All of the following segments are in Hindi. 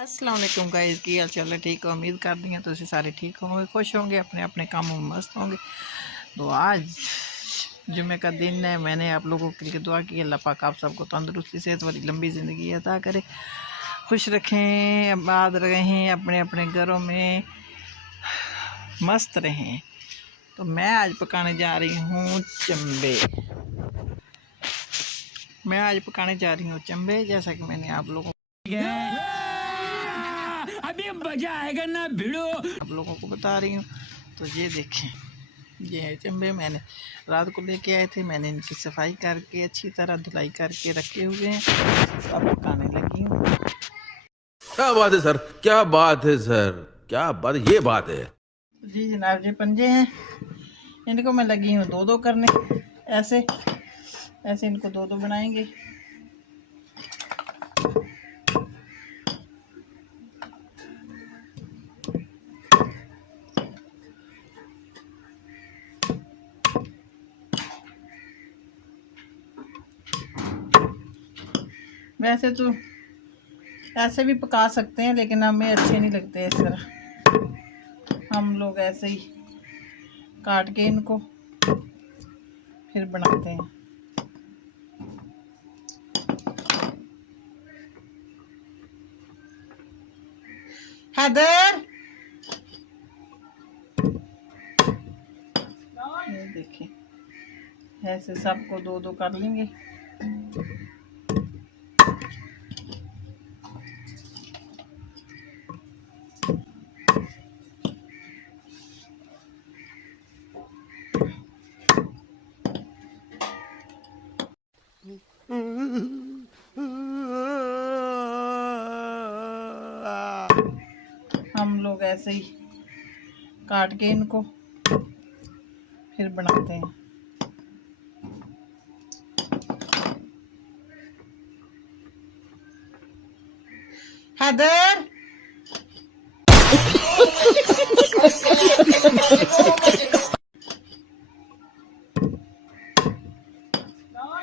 अस्सलाम वालेकुम गाइस, की हाल चाल है? ठीक है, उम्मीद कर दी है तो सारे ठीक होंगे, खुश होंगे, अपने अपने कामों में मस्त होंगे। तो आज जुम्मे का दिन है। मैंने आप लोगों के लिए दुआ की, अल्लाह पाक आप सबको तंदुरुस्ती सेहत वाली लंबी ज़िंदगी अता करे, खुश रखें, आबाद रहें, अपने अपने घरों में मस्त रहें। तो मैं आज पकाने जा रही हूँ चंबे। जैसा कि मैंने आप लोगों अभी मजा आएगा ना भिड़ो, आप लोगों को बता रही हूँ। तो ये देखें, ये है चंबे। मैंने रात को लेके आए थे। मैंने इनकी सफाई करके अच्छी तरह धुलाई करके रखे हुए हैं। अब पकाने लगी हूँ। क्या बात है सर, क्या बात है सर, क्या बात, ये बात है जी जनाब। ये पंजे हैं, इनको मैं लगी हूँ दो दो करने। ऐसे ऐसे इनको दो दो बनाएंगे। वैसे तो ऐसे भी पका सकते हैं, लेकिन हमें अच्छे नहीं लगते इस तरह। हम लोग ऐसे ही काट के इनको फिर बनाते हैं। हैदर, ये देखिए, ऐसे सबको दो दो कर लेंगे। हम लोग ऐसे ही काट के इनको फिर बनाते हैं। हैदर,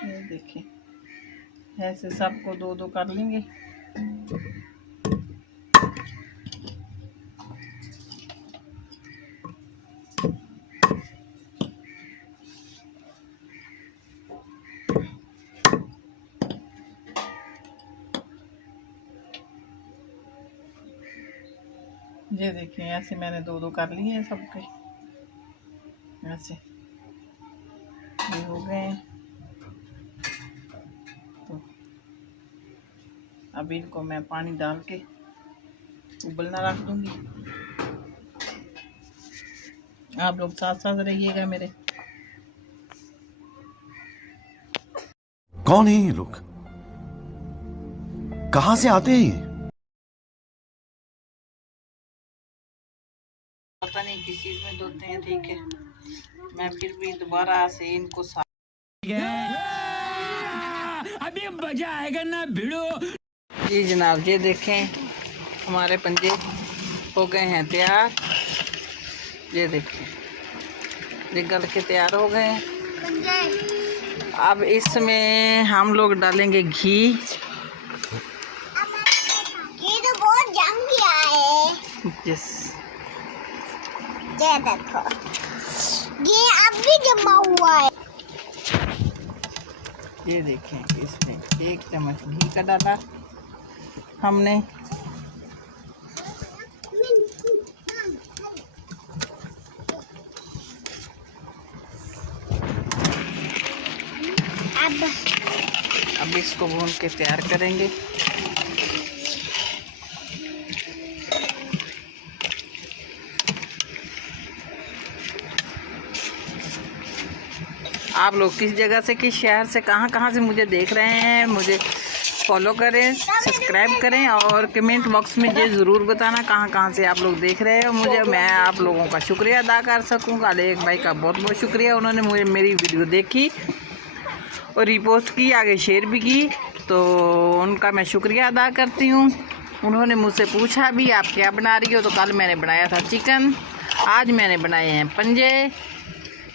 ये देखिए, ऐसे सबको दो दो कर लेंगे। ये देखिए, ऐसे मैंने दो दो कर लिए हैं सबके। ऐसे ये हो गए हैं। तो अब इनको मैं पानी डाल के उबलना रख दूंगी। आप लोग साथ साथ रहिएगा मेरे। कौन है ये लोग, कहां से आते हैं ये? पता नहीं किस चीज में धोते हैं। ठीक है, मैं फिर भी दोबारा से इनको अभी मजा आएगा ना भिड़ो। जी जनाब, ये देखें, हमारे पंजे हो गए हैं तैयार। ये देखें, ये गल के तैयार हो गए हैं। अब इसमें हम लोग डालेंगे घी। ये तो बहुत जम गया है। यस, ये देखो, ये अब भी जमा हुआ है। ये देखें, इसमें 1 चम्मच घी का डाला हमने। अब इसको भून के तैयार करेंगे। आप लोग किस जगह से, किस शहर से, कहाँ से मुझे देख रहे हैं, मुझे फॉलो करें, सब्सक्राइब करें और कमेंट बॉक्स में ये ज़रूर बताना कहाँ से आप लोग देख रहे हो मुझे। मैं आप लोगों का शुक्रिया अदा कर सकूँगा। एक भाई का बहुत बहुत शुक्रिया, उन्होंने मुझे मेरी वीडियो देखी और रीपोस्ट की, आगे शेयर भी की, तो उनका मैं शुक्रिया अदा करती हूँ। उन्होंने मुझसे पूछा भी आप क्या बना रही हो, तो कल मैंने बनाया था चिकन, आज मैंने बनाए हैं पंजे।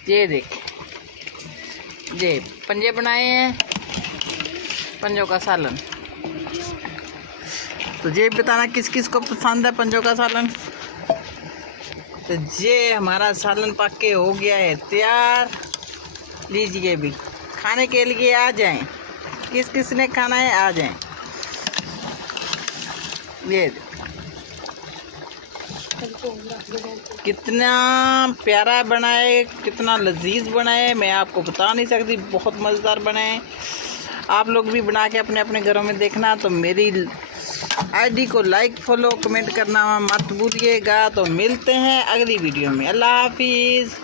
ये देखें, ये पंजे बनाए हैं, पंजों का सालन। तो ये बताना किस किस को पसंद है पंजों का सालन। तो ये हमारा सालन पक के हो गया है तैयार। लीजिए भी खाने के लिए आ जाएं। किस किस ने खाना है आ जाएं। ये कितना प्यारा बना है, कितना लजीज बना है, मैं आपको बता नहीं सकती। बहुत मज़ेदार बना है। आप लोग भी बना के अपने अपने घरों में देखना। तो मेरी आईडी को लाइक फॉलो कमेंट करना मत भूलिएगा। तो मिलते हैं अगली वीडियो में। अल्लाह हाफिज़।